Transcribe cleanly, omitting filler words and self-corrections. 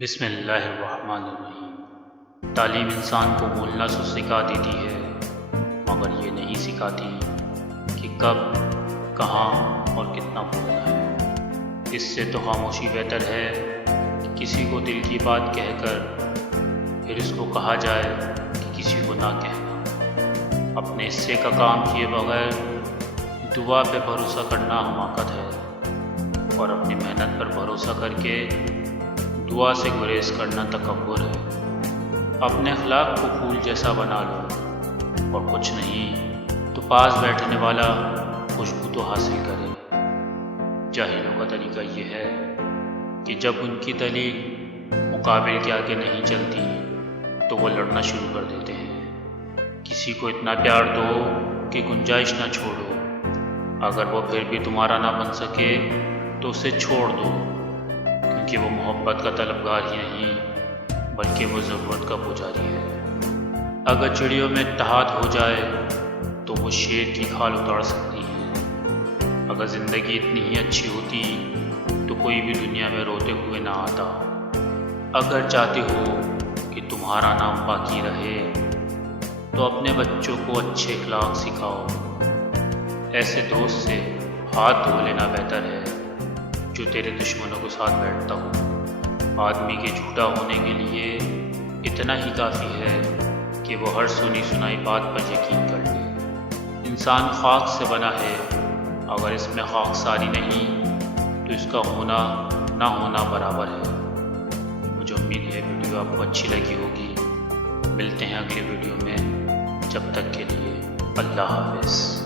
بسم اللہ الرحمن الرحیم۔ تعلیم انسان کو بولنا تو سکھا دیتی ہے، مگر یہ نہیں سکھاتی کہ کب، کہاں اور کتنا بولنا ہے۔ اس سے تو خاموشی بہتر ہے کہ کسی کو دل کی بات کہہ کر پھر اس کو کہا جائے کہ کسی کو نہ کہنا۔ اپنے حصے کا کام کیے بغیر دعا پہ بھروسہ کرنا حماقت ہے، اور اپنی محنت پر بھروسہ کر کے دعا سے گریز کرنا تکبر ہے۔ اپنے اخلاق کو پھول جیسا بنا لو، اور کچھ نہیں تو پاس بیٹھنے والا خوشبو تو حاصل کرے۔ جاہلوں کا طریقہ یہ ہے کہ جب ان کی دلیل مقابل کے آگے نہیں چلتی تو وہ لڑنا شروع کر دیتے ہیں۔ کسی کو اتنا پیار دو کہ گنجائش نہ چھوڑو۔ اگر وہ پھر بھی تمہارا نہ بن سکے تو اسے چھوڑ دو، کہ وہ محبت کا طلبگار ہی نہیں بلکہ وہ ضرورت کا پجاری ہے۔ اگر چڑیوں میں اتحاد ہو جائے تو وہ شیر کی کھال اتار سکتی ہیں۔ اگر زندگی اتنی ہی اچھی ہوتی تو کوئی بھی دنیا میں روتے ہوئے نہ آتا۔ اگر چاہتے ہو کہ تمہارا نام باقی رہے تو اپنے بچوں کو اچھے اخلاق سکھاؤ۔ ایسے دوست سے ہاتھ دھو لینا بہتر ہے جو تیرے دشمنوں کے ساتھ بیٹھتا ہو۔ آدمی کے جھوٹا ہونے کے لیے اتنا ہی کافی ہے کہ وہ ہر سنی سنائی بات پر یقین کر لے۔ انسان خاک سے بنا ہے، اگر اس میں خاک ساری نہیں تو اس کا ہونا نہ ہونا برابر ہے۔ مجھے امید ہے ویڈیو آپ کو اچھی لگی ہوگی۔ ملتے ہیں اگلی ویڈیو میں، جب تک کے لیے اللہ حافظ۔